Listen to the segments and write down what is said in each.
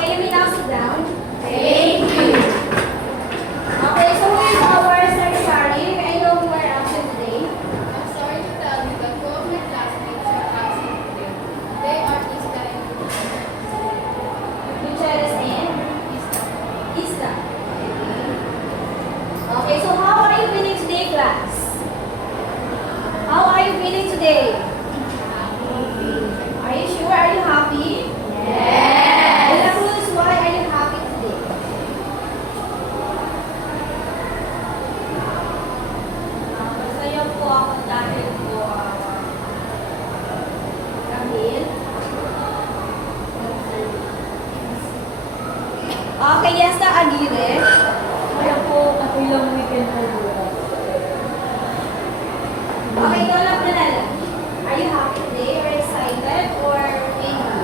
Okay, you may now sit down. Thank you. Okay, so who is our secretary? May I know who are absent today? I'm sorry to tell you that two of my classmates are absent today. They are Ista and Gutierrez and Ista. Ista. Okay, so how are you feeling today, class? How are you feeling today? Are you sure? Are you happy? Yes. De La Cruz, why are you happy today? Masaya po ako dahil po Dahil? Okay, yes na Aguirre. kaya po ilang weekend po bukas. Okay, ikaw lang Brunel. Are you happy today or excited or angry?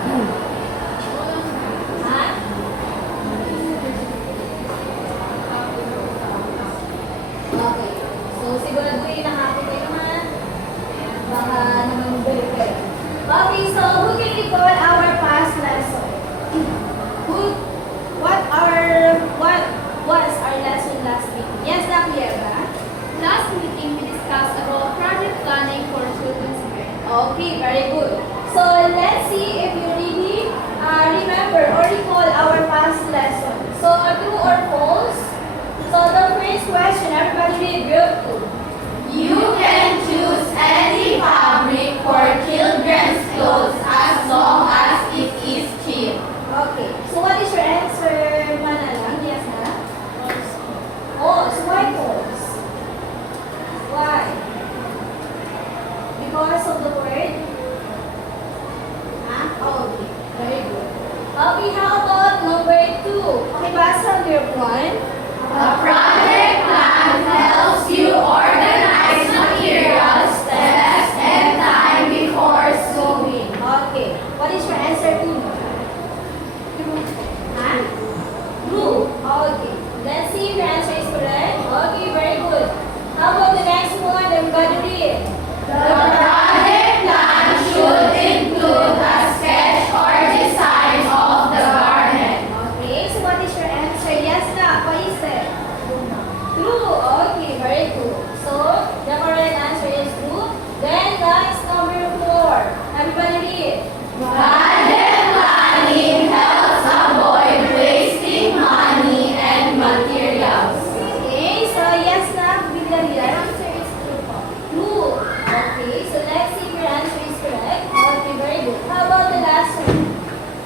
Ha? Okay. So, siguraduhin na happy kayo ha. Baka naman balik kayo. Okay, so who can recall our past lesson? What was our lesson last week? Yes, Napiera. Last meeting, we discussed about project planning for children's event. Okay, very good. So let's see if you really remember or recall our past lesson. So true or false? So the first question, everybody read group 2. You can choose any fabric for children's clothes as long as it is cheap. Okay, so what is your answer, Manalang? Yes, na? False. Why false? Why? Because of the word? Huh? Oh, okay. Very good. Okay, how about number 2? Okay, basa group 1. A project plan helps you organize materials, steps, and time before sewing. Okay. What is your answer to? Huh? True. Okay. Let's see if your answer is correct. Okay, very good. How about the next one? Everybody read. The project plan should include a sketch or design of the garden. Okay, so what is your answer? Yes na. What is it? True. Okay, very good. So, the correct answer is true. Then, next number 4. Everybody read. Budget planning helps avoid wasting money and materials. Okay, so yes na. Villarreal. Answer is true. True. Okay, so let's see if your answer is correct. Okay, very good. How about the last one?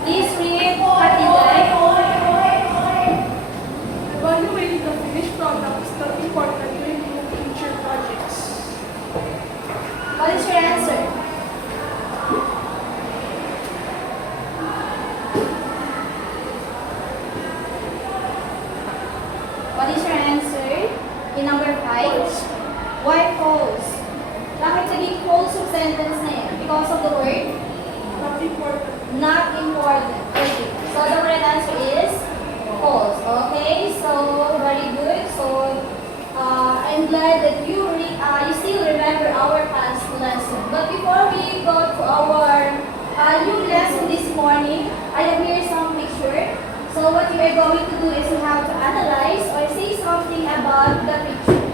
Please read Katibay. Evaluating the finished product is not important to improve future projects. What is your answer? What is your answer? In number 5? Why false? Bakit naging false yung sentence na yan? Because of the word? Not important. Not important. Okay. So the correct answer is false. Okay. So very good. So I'm glad that you still remember our past lesson. But before we go to our new lesson this morning, I have here some picture. So what you are going to do is you have to analyze or say something about the picture.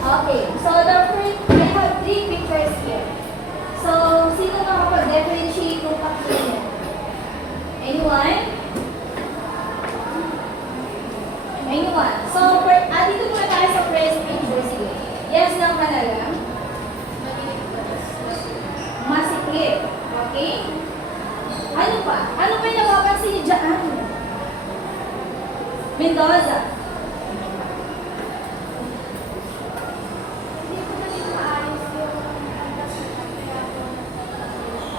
Okay. So the first, I have 3 pictures here. So, sino nakapag-differentiate ng tatlo niya? Anyone? Anyone? So, dito muna tayo sa first picture. Sige. Yes lang Manalang. Masikip. Okay? Ano pa? Ano pa yung napapansin niyo dyan? Mendoza.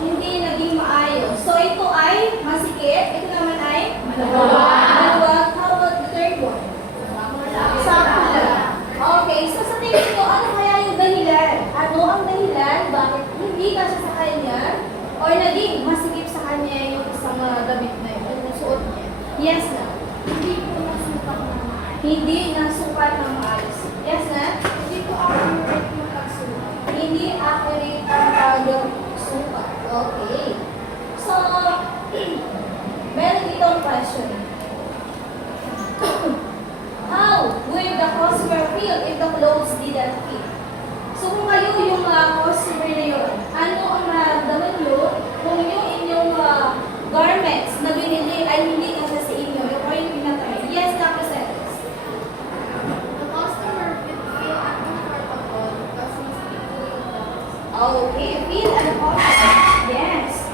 Hindi naging maayos. So, ito ay masikip. Ito naman ay maluwag. How about the third one? Sakula. Okay, so sa tingin ko, ano kaya yung dahilan? Ano ang dahilan? Bakit hindi kasi sa kanya or naging masikip sa kanya yung isang damit na yun, yung suot niya? Yes na. Hindi ko nasukat na maayos. Hindi nasukat ng maayos. Yes na. Hindi ko accurate yung pagsulat. Hindi accurate ang pagsukat. Okay. So, meron din itong question. How would the customer feel if the clothes didn't fit? So kung kayo yung customer na yun, ano ang nararamdaman nyo kung yung inyong garments na binili ay hindi kasi sa inyo, yung or yung pinatay? Yes, representatives. The customer will feel uncomfortable because he's equally lost. Okay, feel uncomfortable. Yes.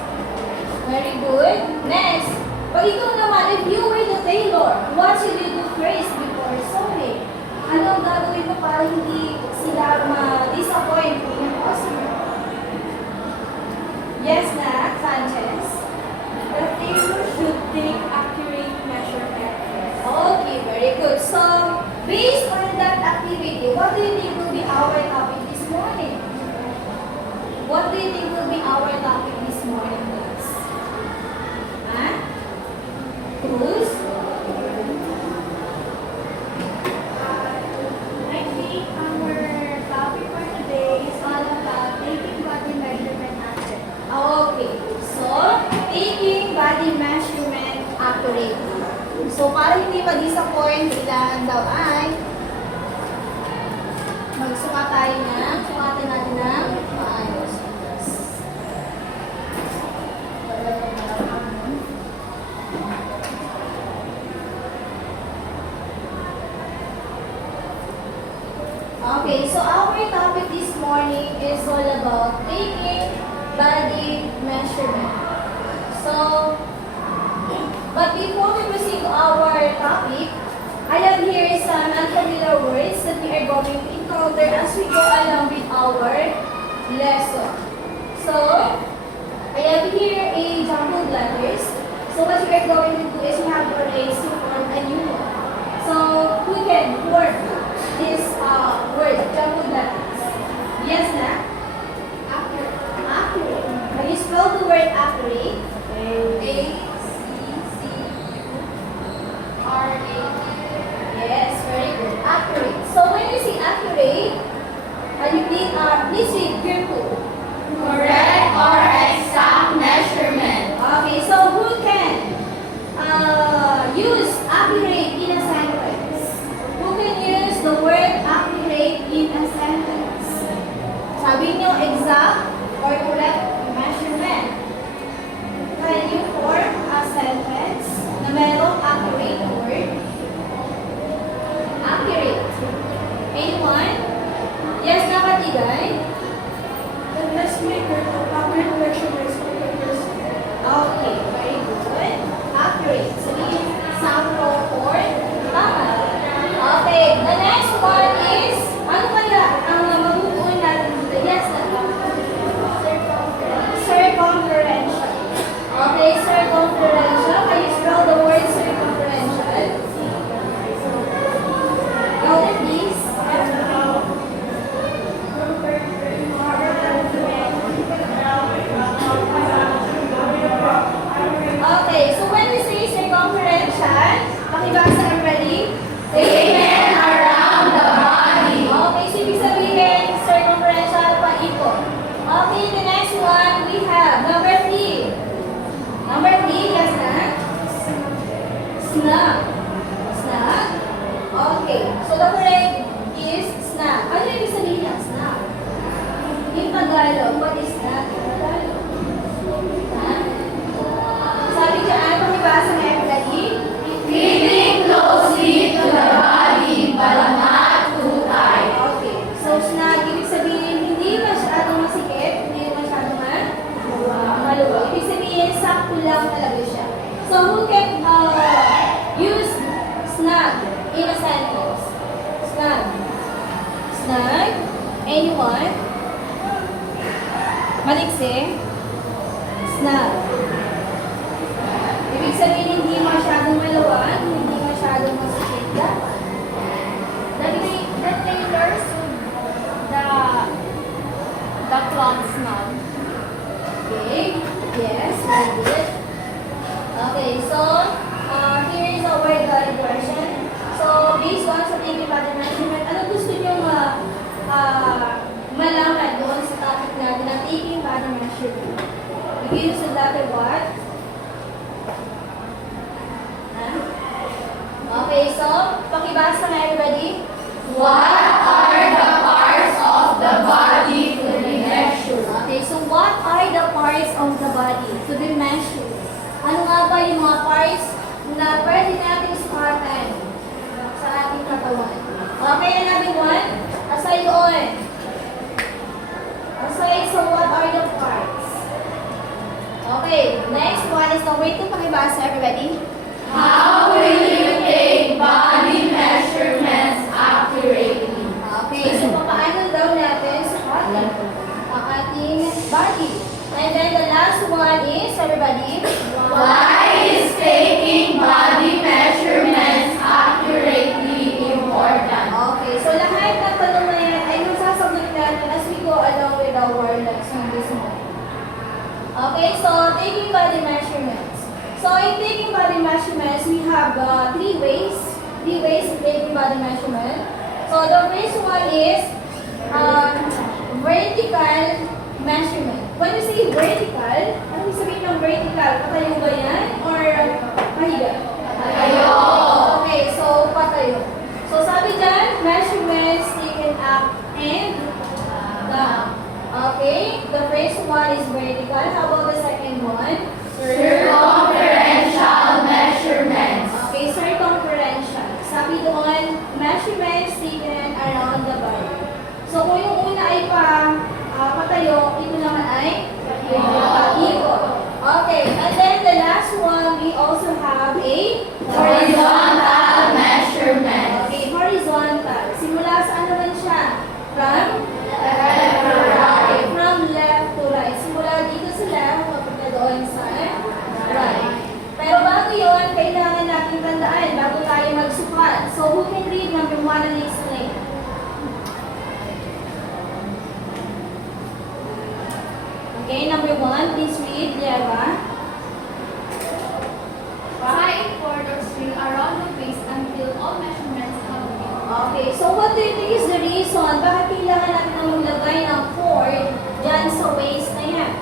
Very good. Next, pag ikaw naman, if you were the tailor, what should you do first before sewing? Ano ang gagawin mo para hindi sila ma-disappoint yung customer? Yes, na, Sanchez. The tailor should take accurate measurement. Okay, very good. So, based on that activity, what do you think will be our topic this morning? What do you think will be our topic this morning, class? Huh? Tools? I think our topic for today is all about taking body measurement accurate. Okay. So, taking body measurement accurately. So, para hindi ma-disappoint, kailangan daw ay magsukat tayo ng, sukatan natin ng maayos. Okay, so our topic this morning is all about taking body measurement. So, but before we proceed to our topic, I have here some unfamiliar words that we are going to encounter as we go along with our lesson. So, I have here a jumbled letters. So what we are going to do is we have to erase to form a new one. So, we can form this word, jumbled letters. Yes, na? Accurate. Accurate. Can you spell the word accurate? A-C-C-R-A-T. Yes, very good. Accurate. So when you say accurate, you please read carefully. Correct or exact measurement. Okay, so who can use accurate in a sentence? Who can use the word accurate in a sentence? Sabi nyo exact or correct measurement. Can you form a sentence na merong accurate word? Accurate. Anyone? Yes, nakatigay? The dressmaker took accurate measurements of the person. Okay, very good. Accurate. So, sample for tama. Okay, the next one is, ano kaya ang mabubuon natin dito? Yes, circumferential. Okay, circumferential. Can you spell the word circumferential? Go ahead, please. Okay, so when we say circumferential, pakibasa already? Taken around the body. Okay, so ibig sabihin, circumferential paikot. Okay, the next one we have number 3. Number 3, yes na? Snug. Snug? Okay, so the correct is snug. Ano ibig sabihin ng snug? In Tagalog, what is snug in Tagalog? Ha? Sabi dyan, pakibasa na everybody? Fitting closely to the body but not too tight. Okay. So, snug, ibig sabihin, hindi masyadong masikip, hindi masyadong maluwag. Ibig sabihin, sakto lang talaga siya. So, who can use snug in a sentence? Snug. Snug. Anyone? Maliksi? Snug. Ibig sabihin, hindi masyadong maluwag, hindi masyadong masikip. Dapat. The tailor sewed the cloth snug. Okay. Yes, very good. Okay, so here is our guide version. So, based on sa taking body measurement, ano gusto nyo malaman doon sa topic natin na taking body measurement? We use the letter what? Pakibasa na everybody. What are the parts of the body to be measured? Okay, so what are the parts of the body to be measured? Ano nga ba yung mga parts na pwede natin sukatan sa ating katawan? Okay, another one. Aside doon. Aside, so what are the parts? Okay, next one is number 2. Pakibasa everybody. How will you take body measurements accurately? Okay, so paano daw natin sukatan ang ating body? And then the last one is, everybody, Why is taking body measurements accurately important? okay, so lahat ng tanong na yan ay masasagot natin as we go along with our lesson this morning. Okay, so taking body measurements. So in taking body measurements, we have 3 ways. 3 ways in taking body measurement. So the first one is vertical measurement. When you say vertical, ano yung sabihin ng vertical? Patayo ba yan? Or pahiga? Patayo. Okay, so patayo. So sabi dyan, measurements taken up and down. Okay, the first one is vertical. How about the second one? Circumferential measurements. Okay, circumferential. Sabi doon, measurements taken around the body. So kung yung una ay patayo, ito naman ay ikot. Okay, and then the last one, we also have a Horizontal measurements. Okay, horizontal. Simula saan naman siya? From From left to right. Simula dito sa left, papunta doon sa right. Pero bago yun, kailangan natin tandaan bago tayo magsukat. So who can read number 1 and explain? Okay, number 1, please read, Lieva. Tie a cord or string around the waist until all measurements have been. Okay, so what do you think is the reason bakit kailangan natin na maglagay ng cord dyan sa waist na yan?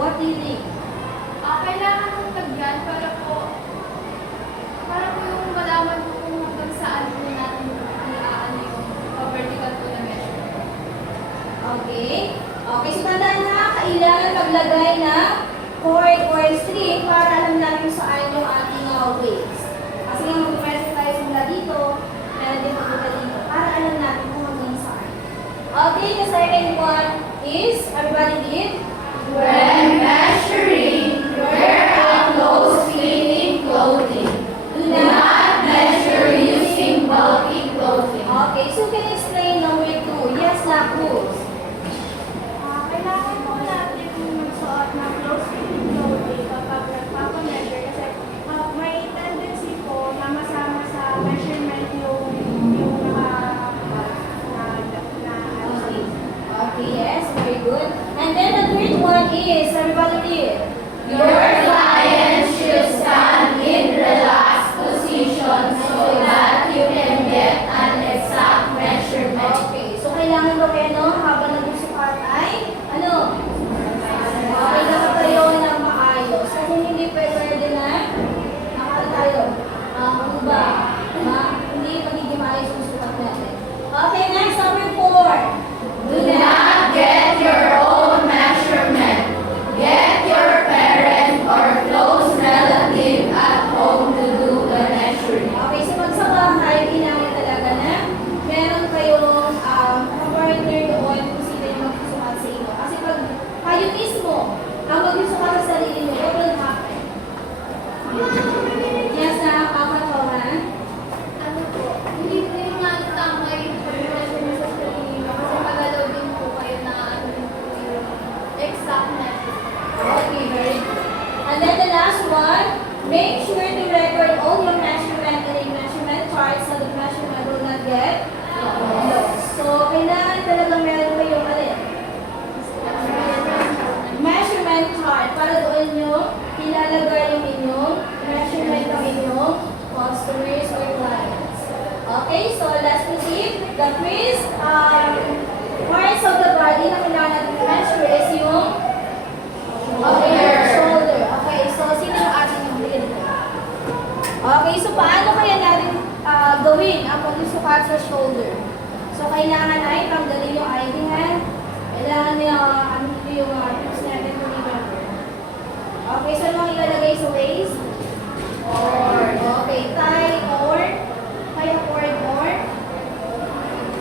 What do you think? Kailangan mong tagyan para po yung malaman mo kung hanggang saan po natin iaano yung vertical po na measurement. Okay. Okay, so tandaan na, kailangan maglagay ng cord or string para alam natin saan yung ating waist. Kasi nga mag-measure tayo simula dito, meron din papunta dito, para alam natin kung hanggang saan. Okay, the second one is, everybody read? When measuring, wear a close-fitting clothing. Do Do not measure using bulky clothing. Okay, so can you explain number 2? Yes, Lacruz. Kailangan po natin magsuot ng close-fitting clothing kapag nagpapameasure kasi may tendency po na masama sa measurement yung Okay, yes, very good. And then the third one is, everybody read. Your client should stand in relaxed position so that you can get an exact measurement. Okay, so kailangan daw kayo, no, habang nagsusukat ay, ano? Okay, nakatayo ng maayos. Kasi hindi pwede na, nakatayo. Ano ba? Hindi magiging maayos yung sukat natin. Okay, next, number 4. Do not get your own measurement. Get your parent or close relative at home to do the measuring. Okay, so pag sa bahay, kailangan talaga na meron kayong partner doon kung sino yung magsusukat sa inyo. Kasi pag kayo mismo ang magsusukat sa sarili mo, what will happen? Yes, nakakatawa. ano po, hindi po yung tama yung measurement sa sarili mo kasi magalaw din po kayo na ano yung exact measurement. Okay, very good. And then the last one, make sure to record all your measurement in a measurement chart so the measurement will not get lost. So, kailangan talagang meron kayong alin? Measurement chart para doon nyo ilalagay yung inyong measurement ng inyong customers or clients. Okay, so let's proceed. The first parts of the body na kailangan natin measure is yung shoulder. Okay, so sino yung ating yung lead? Okay, so paano kaya at sa shoulder. So, kailangan ay tanggalin yung ID hand. Kailangan niya, ano yung tips natin to remember. Okay, so ano ang ilalagay sa waist? Cord. Okay, tie or, kaya cord or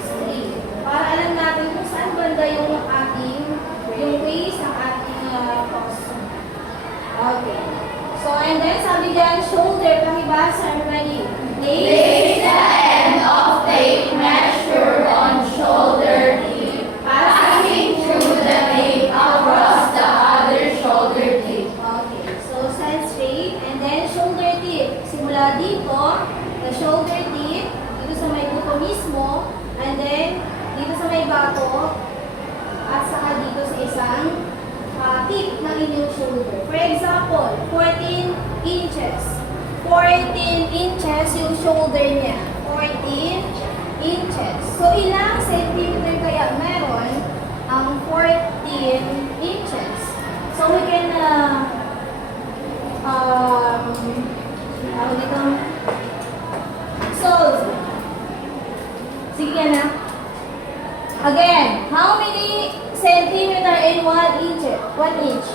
string. Para alam natin kung saan banda yung ating, yung waist ng ating costume. Okay. So, and then sabi dyan, shoulder, pakibasa, ready? Place the end of tape measure on shoulder tip, passing through the tape across the other shoulder tip. Okay, so stand straight, and then shoulder tip. Simula dito, the shoulder tip, dito sa may buto mismo, and then dito sa may bato, at saka dito sa isang tip ng inyong shoulder. For example, 14 inches. 14 inches yung shoulder niya. 14 inches. So, ilang centimeter kaya meron ang 14 inches? So, we can, tawag ito, solve. Sige na. Again, how many centimeter in 1 inch? 1 inch?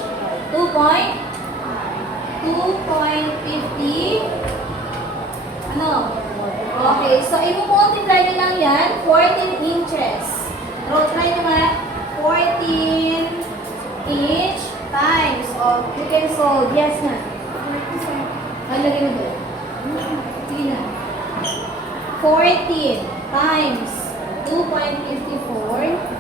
2.50. Ano? Okay, so i-multiply nyo lang yan, 14 inches. Try nyo nga, 14 inch times, you can solve, yes na. Lagay mo doon. Sige na. 14 times 2.54.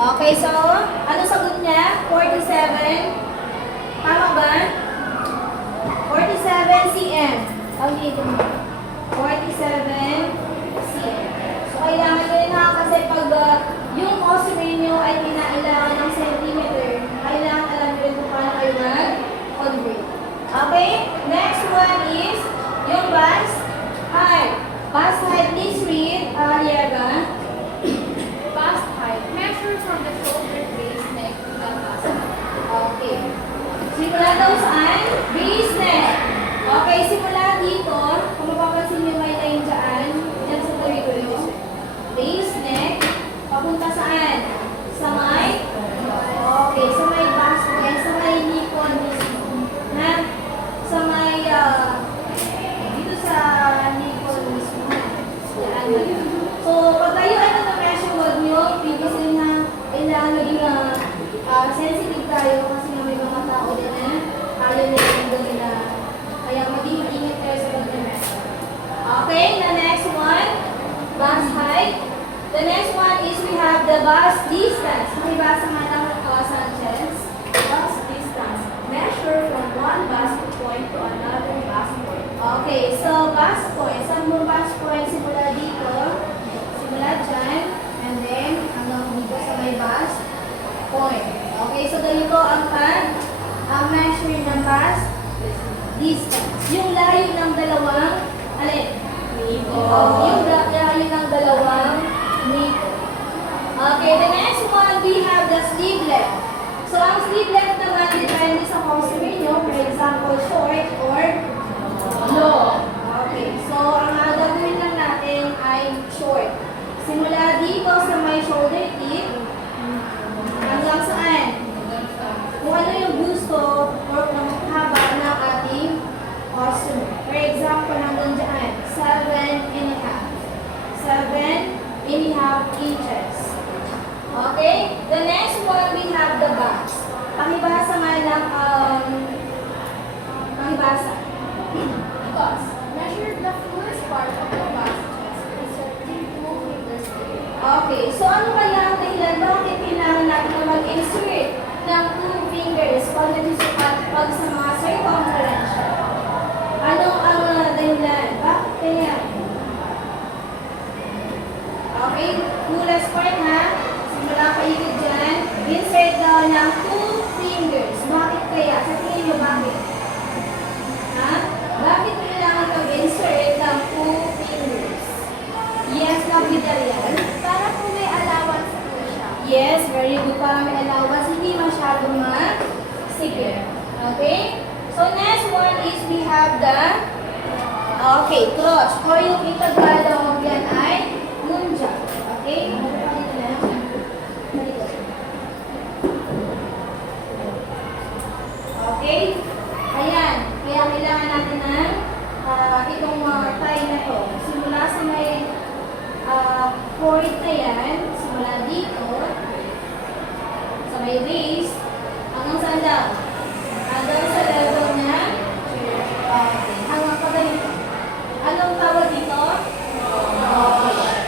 Okay, so, ano sagot niya? 47. Tama ba? 47 cm. Ang dito mo. 47 cm. So, kailangan nyo yun ha, kasi pag yung costume nyo ay kinailangan ng centimeter, kailangan alam nyo rin kung paano kayo mag-convert. Okay? Next one is yung bust height. Bust height, please read, Liaga. Bust height. Measure from the shoulder base neck to the bust. Okay. Simula daw saan? Base neck. Okay, simula dito. Kung mapapansin nyo may line dyan, yan sa tuloy ko yun. Base neck. Papunta saan? Sa may? Okay, sa may bust neck. Sa may nipon mismo. Na? Sa may, dito sa nipon mismo. Yan. So, pag kayo ano na measure, huwag nyo, pipisin na kailangan maging sensitive tayo kasi nga may mga tao din na ayaw nila yung gawin na kaya maging maingat tayo sa pag-measure. Okay, the next one, bust height. The next one is we have the bust distance. Makibasa nga lang Sanchez. Bust distance. Measure from one bust point to another bust point. Okay, so bust point. Saan mo bust point? Simula dito. Simula dyan. And then, hanggang dito sa may bust point. Okay, so ganito ang measure ng bust distance. Yung layo ng dalawang, alin? Yung layo ng dalawang nipple. Okay, the next one, we have the sleeve length. So, ang sleeve length naman, depende sa costume nyo. For example, short or long. Okay, so ang gagawin lang natin ay short. Simula dito sa may shoulder tip, hanggang saan? Kung ano yung gusto or kung haba ng ating costume. For example, hanggang dyan, 7.5. 7.5 inches. Okay? The next one, we have the bust. Pakibasa nga lang, pakibasa. Bust. Measure the fullest part of the bust chest, inserting 2 fingers in. Okay, so ano kaya ang dahilan? Bakit kailangan natin na mag-insert ng 2 fingers pag nagsusukat pag sa mga circumferential? Ano ang dahilan? Bakit kaya? Okay, fullest part ha. Simula paikot dyan. Insert daw ng 2 fingers. Bakit kaya? Sa tingin nyo bakit? Ha? Bakit kailangan mag-insert ng 2 fingers? Yes, Kapitalian. Para kung may allowance po siya. Okay? So next one is we have the cross. Or yung itagalog yan ay munja. Okay? Okay? Ayan. Kaya kailangan natin ng itong tie na to. Simula sa may point na yan, simula dito, sa may base, hanggang saan daw? Hanggang sa level na, hanggang pa ganito. Anong tawag dito?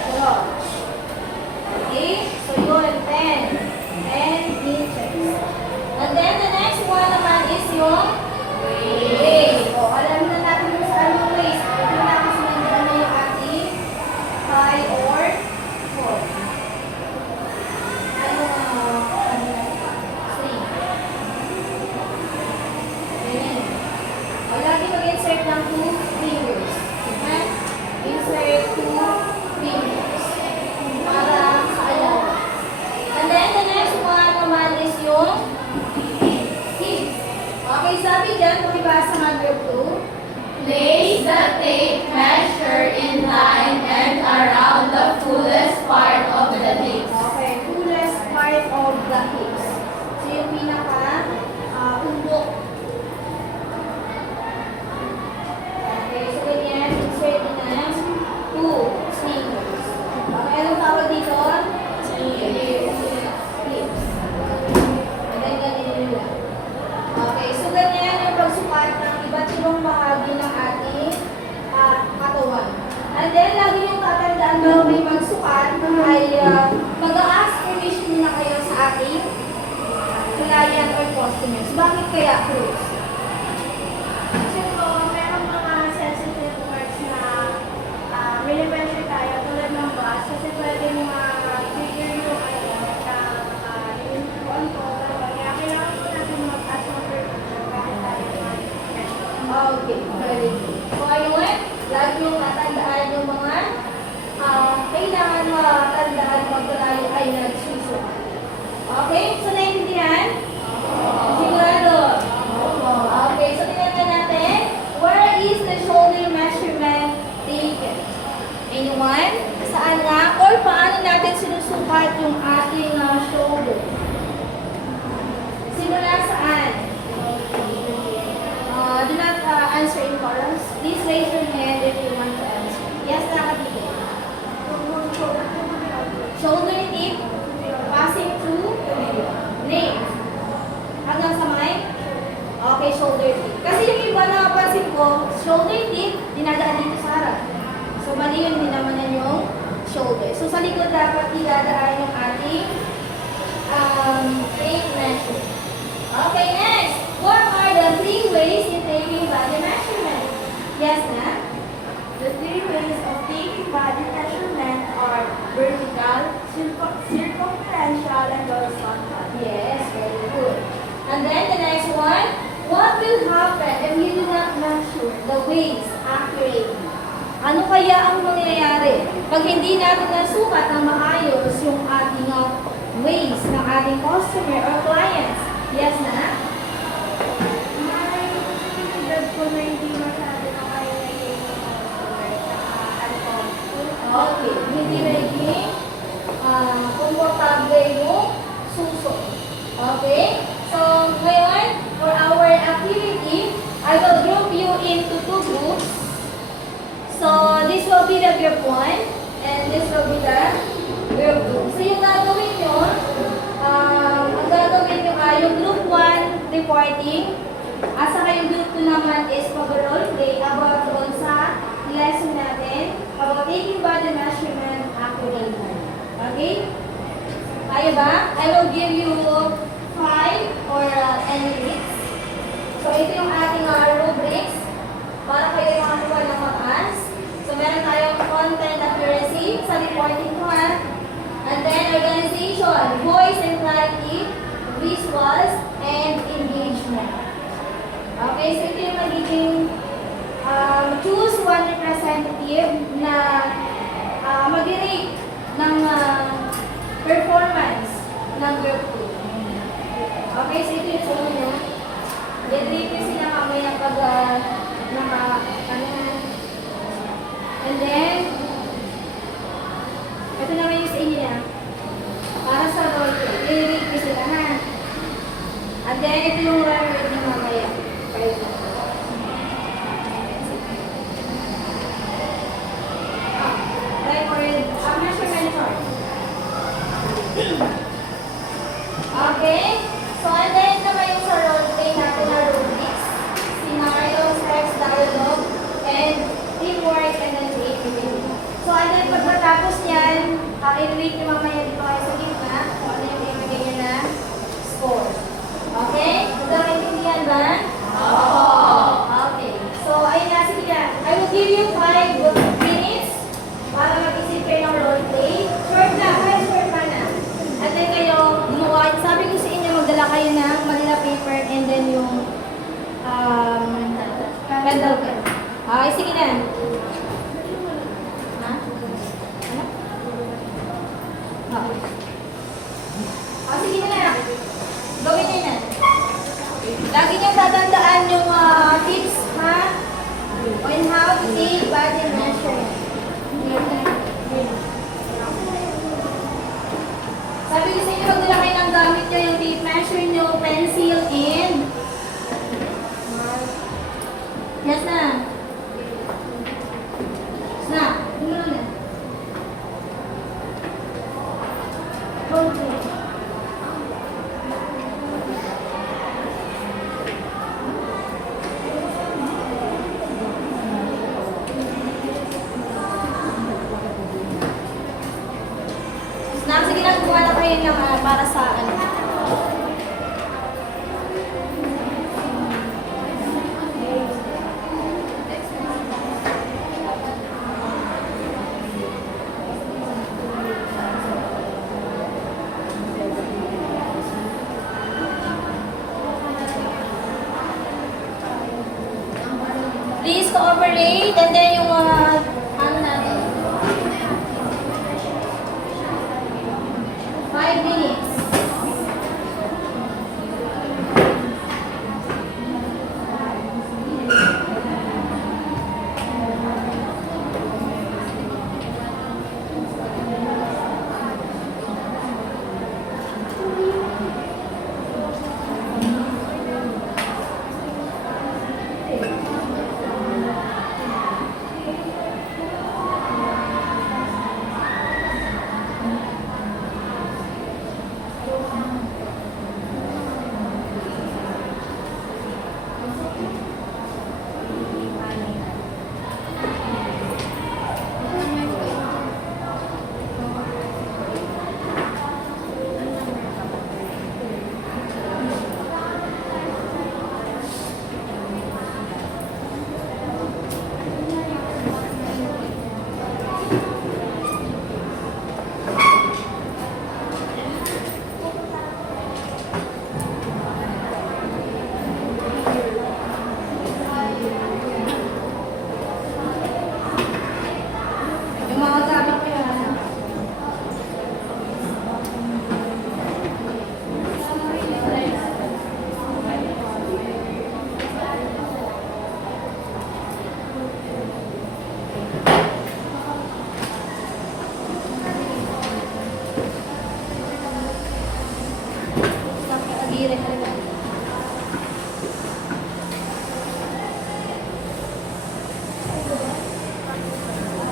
Cross. Okay? So yun, 10 inches. And then the next one naman is yung waist. O, alam na natin kung saan yung waist. Ito na kasi nandiyan na yung ating thigh or foot. Sleeve. Ayan. O, lagi mag-insert ng 2 fingers. Ayan. Insert 2 fingers. Para sa alawa. And then the next one naman is yung hips. Okay, sabi dyan, pakibasa nga group 2. Place the tape measure in line and around the fullest part of the hips. Okay, fullest part of the hips. So yung pinaka umbok. Okay, so ganyan, insert din ng 2 fingers. Okay, anong tawag dito? Hips. And then ganyan lang. Okay, so ganyan yung pagsukat ng iba't ibang bahagi ng ating katawan. And then, lagi yung tatandaan bago may magsukat ay mag-a-ask permission muna kayo sa ating client or customers. Bakit kaya, Cruz? Kasi po, merong mga sensitive parts na minimeasure tayo tulad ng bus kasi pwedeng ma-figure yung yung tuwan ko. Kaya kailangan po natin mag-ask ng permission bakit tayo mag-measure. Okay, very good. So, ayun, lagi yung tatandaan yung mga kailangan matandaan pag tayo ay nagsusukat. Okay, so naiintindihan? Sigurado? Okay, so tingnan natin. Where is the shoulder measurement taken? Anyone? Saan nga? Or paano natin sinusukat yung ating shoulder? Simula saan? Do not answer in chorus. Please raise your hand if you want to answer. Yes, nakabigay. Shoulder tip, passing through nape. Hanggang sa may? Okay, shoulder tip. Kasi yung iba na napansin ko, shoulder tip, dinadaan dito sa harap. So, mali yun, dinamanan yung shoulder. So, sa likod dapat dinadaan yung ating tape measure. Okay, next. What are the 3 ways in taking body measurement? Yes, na? The 3 ways of taking body measurement are vertical, circumferential, and horizontal. Yes, very good. And then the next one, what will happen if you do not measure the waist accurately? Ano kaya ang mangyayari pag hindi natin nasukat na maayos yung ating waist ng ating customer or clients? Yes, na? May edad ko na hindi masyado na kayo naging Okay, hindi naging komportable yung suso. Okay? So, ngayon, for our activity, I will group you into 2 groups. So, this will be the group 1, and this will be the group 2. So, yung gagawin nyo, yung group 1 reporting, at saka yung group 2 naman is pag-role play about doon sa lesson natin about taking body measurement accurately. Okay? Kaya ba? I will give you 5 or 10 minutes. So, ito yung ating rubrics para kayo makakuha ng mataas. So, meron tayong content accuracy sa reporting ko, ha? And then, organization, voice and clarity, visuals, and engagement. Okay, so ito yung magiging choose one representative na mag-rate ng performance ng group 2. Okay, so ito yung sa inyo. Get rate And then, ito naman yung sa inyo na. Para sa role play. I-read ko sila ha. And then, ito yung role play na mamaya. Record. Measurement chart. Okay. So, and then naman yung sa role play natin na rubrics. Scenario, text, dialogue, and teamwork, and then creativity. So, and then pagkatapos yan, i-rate nyo mamaya dito kayo sa gitna kung ano yung ibigay nyo na score. Okay? Nagkakaintindihan ba? Okay. So, ayun na, sige na. I will give you 5 minutes para mag-isip kayo ng role play. Short na, kaya short pa na. At then kayo, gumawa. Sabi ko sa inyo, magdala kayo ng Manila paper and then yung pencil pen. Okay, sige na. Ha? Ano? Sige na. Gawin niyo na. Lagi niyong tatandaan yung tips, ha? On how to take body measurement. Sabi ko sa inyo, magdala kayo ng gamit nyo, yung tape measure nyo, pencil, and yes na. Na, tumulong na. Okay. Sige lang, kuha na kayo ng para sa ano. Please cooperate and then yung ano natin. 5 minutes.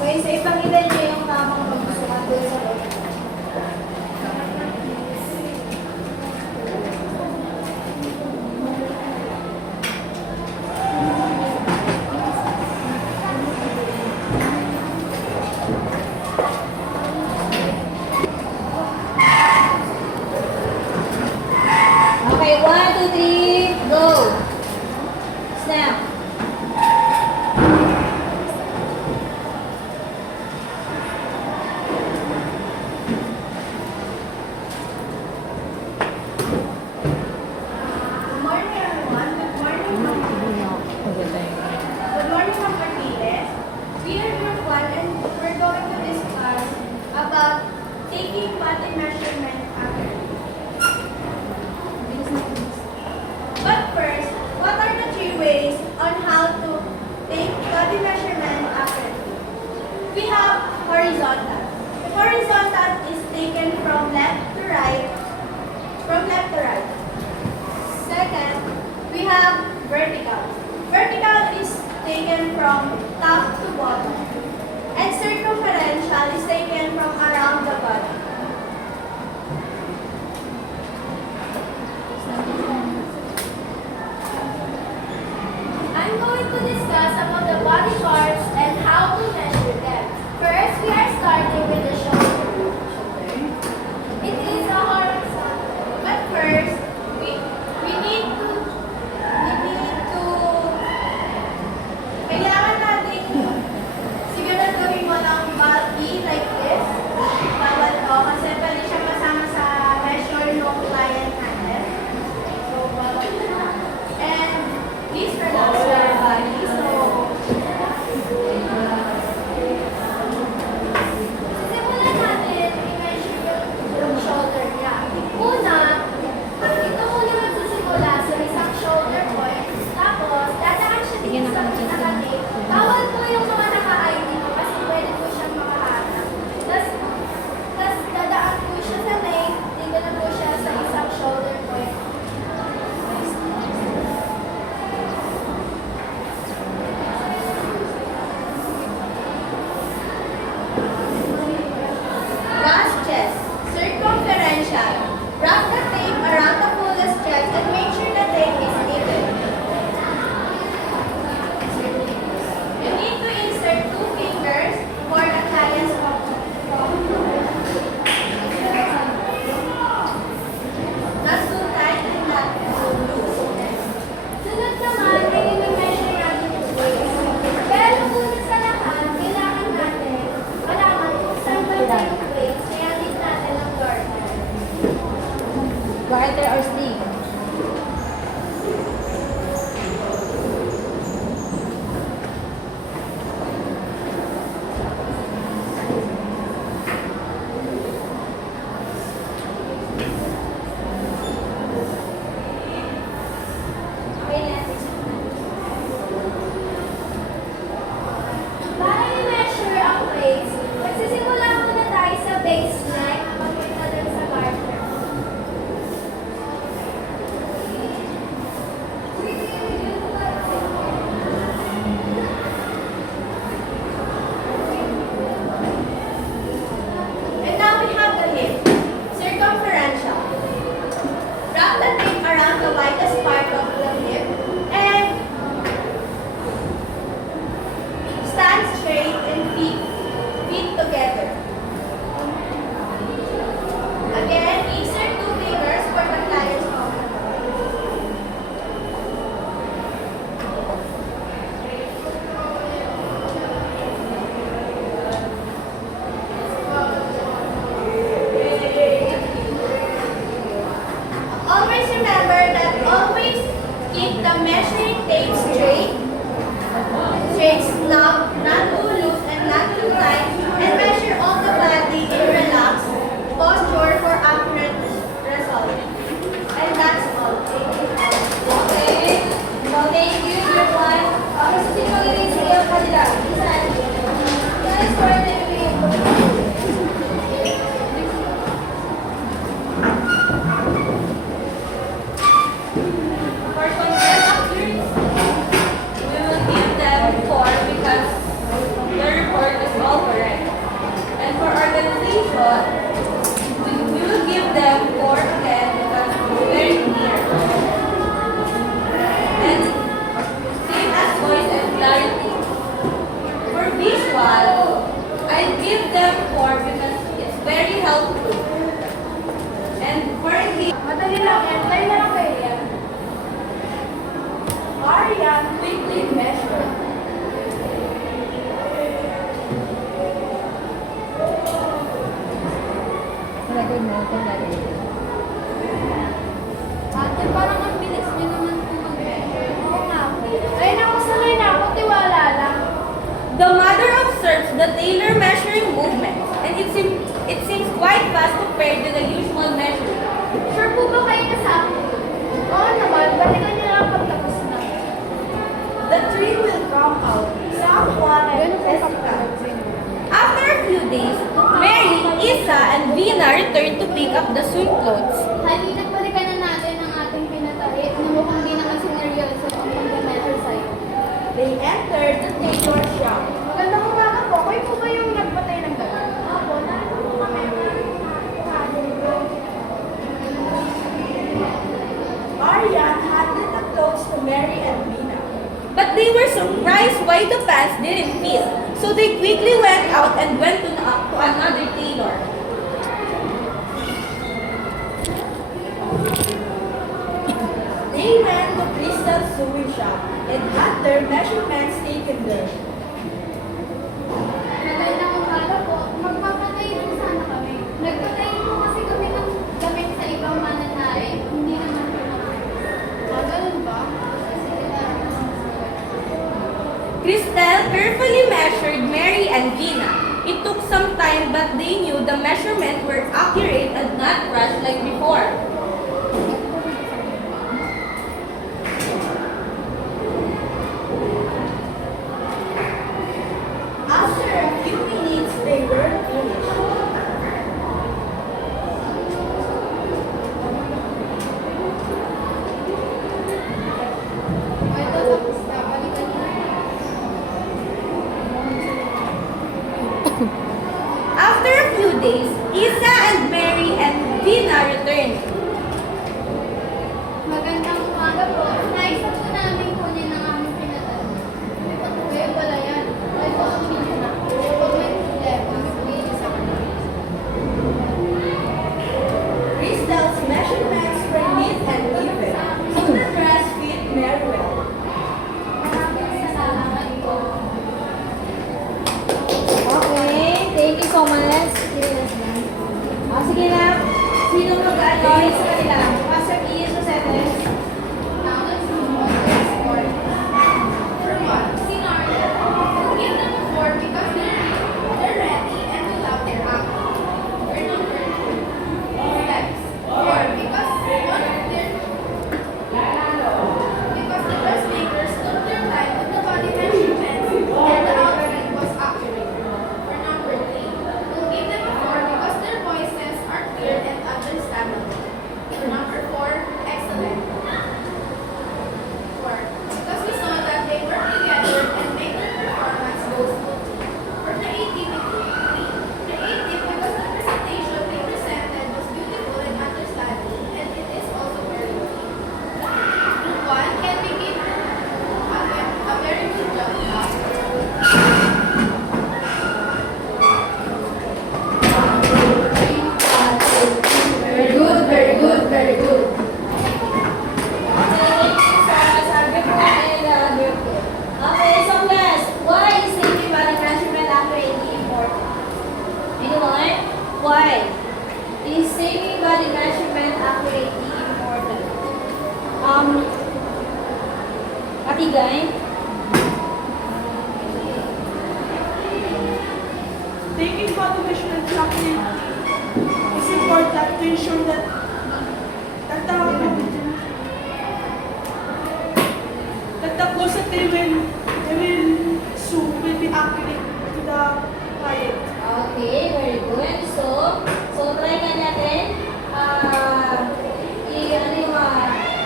Okay, so ipangilal niyo yung tamang pagsusukat doon sa loob. Okay, 1, 2, 3, go! Snap! Taking body measurement accurately. But first, what are the 3 ways on how to take body measurement accurately? horizontal. If horizontal is taken from left to right, Second, we have vertical. Vertical is taken from top to bottom. And circumferential is taken from around the body. I'm going to discuss about the body parts and how to measure them. First, we are starting with the shoulder. It is a horizontal. But first, we need to kailangan natin siguraduhin mo ng body like this. Bawal to kasi pwede siya masama sa measure ng client natin. So, bawal na. And please relax your body. So, Simulan natin i-measure yung shoulder niya. Una, ito muna magsisimula sa isang shoulder point. Tapos, dadaan siya dito sa pinaka-tape. Bawal po yung mga naka-ID mo kasi pwede po siyang makahanap. Tapos, dadaan po siya sa tape. Dito na po siya sa isang shoulder point. vast chest, circumferential. Wrap the tape around the fullest chest and make sure the tape is even. You need to insert 2 fingers for the client's not too tight and not too loose. Sunod naman ay i-measure natin yung waist. Pero una sa lahat, kailangan natin malaman kung saan ba yung waist. Kaya need natin ang garter. Garter or sleeve? Okay na. Para i-measure ang waist, magsisimula muna tayo sa base neck papunta dun sa garter. And now we have the hip, circumferential. Wrap the tape around the widest part of the hip and stand straight and feet together. Again, insert 2 fingers for the client's comfort. Always remember that always keep the measuring tape straight, snug, not too loose and not too tight, and measure all the body in relaxed posture for accurate result. And that's all. Okay. So, thank you, everyone. Kasi sino mag-i-raise kayo kanila? Isan? Guys, for the For contractors, we will give them 4 because the report is all correct. And for organization, we will give them 4 again because it's very clear. And same as voice and clarity. For visual, I give them 4 because it's very helpful. And for engagement, Madali lang yan. Tayo na lang kayo yan. Aryan quickly measure. Lagay mo ito lagay. Ate, parang ang bilis niyo naman po mag-measure. Oo nga po. Ay, naku, sanay na ako. Tiwala lang. the mother observes the tailor measuring movements, and it seems quite fast compared to the usual measure. Sure po ba kayo na sa akin? Oo naman. Balikan niyo lang pagtapos na. The tree will come out. Someone and After a few days, pick up the swim clothes. Halina't balikan na natin ang ating pinatahi na mukhang di naman sineryoso ang pag-measure sa'yo. They entered the tailor shop. Magandang umaga po. Kayo po ba yung nagpatay ng gabi? Opo, narito po kami. Marian handed the clothes to Mary and Mina. But they were surprised why the pants didn't fit. So they quickly went out and went to another tailor. They went to Crystal's sewing shop and had their measurements taken there. Magandang umaga po. Magpapatay din sana kami. Nagpatay po kasi kami ng gamit sa ibang mananae. Hindi naman po naman. Ganun ba? Sige na. Crystal carefully measured Mary and Gina. It took some time, but they knew the measurements were accurate and not rushed like before. After a few minutes, they were finished. Ay, tapos na. Balikan na. After a few days, Isa and Mary and Gina returned. Magandang umaga po. Naisa po namin kunin ang aming pinatay. Kayo pala yan. Ay po ang minyo na. Kapag may problema, sabihin sa kanila. Crystal's measurements were neat and even, so the dress fit very well. Maraming salamat po. Okay, thank you so much. Sige na. Sino mag-anoint sa kanila? Pastor E. Susetes. Now let's move on to this part. For one, scenario. Give them a 4 because they're ready and we love their act. For number 2, steps. 4 because one of their because the dressmakers took their time with the body measurements and the outfit was accurate. For number 3, we'll give them a 4 because their voices are clear and understandable. For number 4, excellent. 4, because we saw that they work together and made their performance go smoothly. For creativity, 3, creative because the presentation they presented was beautiful and understanding, and it is also very good. Group 1, can we give a very good job now? Very good, very good, very good. Okay, so sabi ko and group two. Okay, so class, why is safety body measurement accurately important? Anyone? Why is safety body measurement accurately important? Katigay? Taking body measurements accurately is important to ensure that the clothes that they will sew will be accurate to the client. Okay, very good. So try nga natin.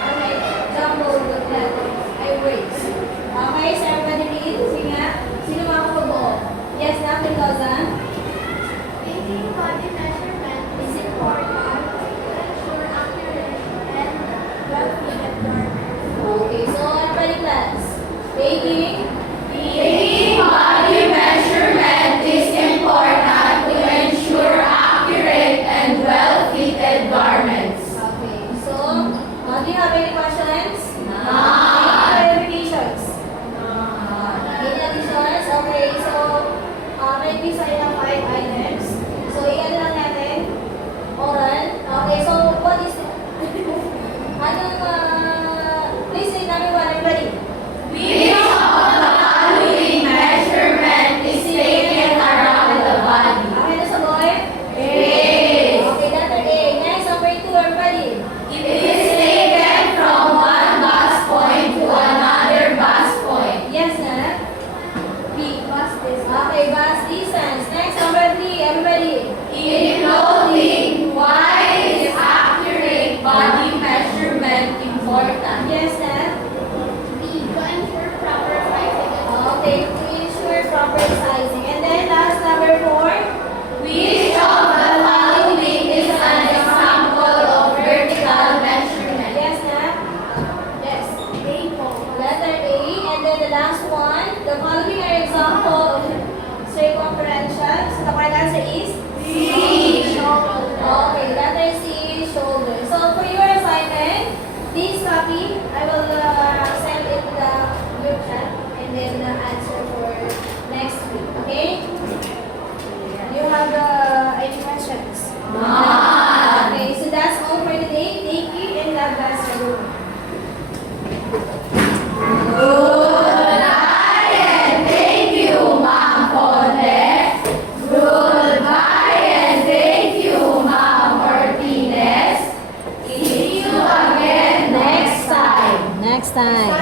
Ano yung jumble letters, ay words. Okay, so everybody read. Sige nga. Sino makakabuo? Yes, Dr. Lozan. Taking body measurement is important to ensure accurate and well-fitted garments. Okay, so everybody class. Taking Body measurement is important to ensure accurate and well-fitted garments. Okay, so do you have any questions? No. Any clarifications? No. Any additions? Okay, so maybe sa ilang 5 items. So iyan lang natin. Oral. Okay, so what is anong please say namin one, everybody. Which of the following measurement is taken around the body? Okay, na sa boy? Is. Okay, letter A. Next, number 2, everybody. It is taken from one bus point to another bus point. Yes, na? B. Bus distance. Okay, bus distance. Next, number 3, everybody. In clothing, why answer is okay, letter C, shoulder. So for your assignment, this copy, I will send it to the group chat and then answer for next week. Okay? You have any questions? Okay, so that's all for today. Thank you and God bless everyone. Next time.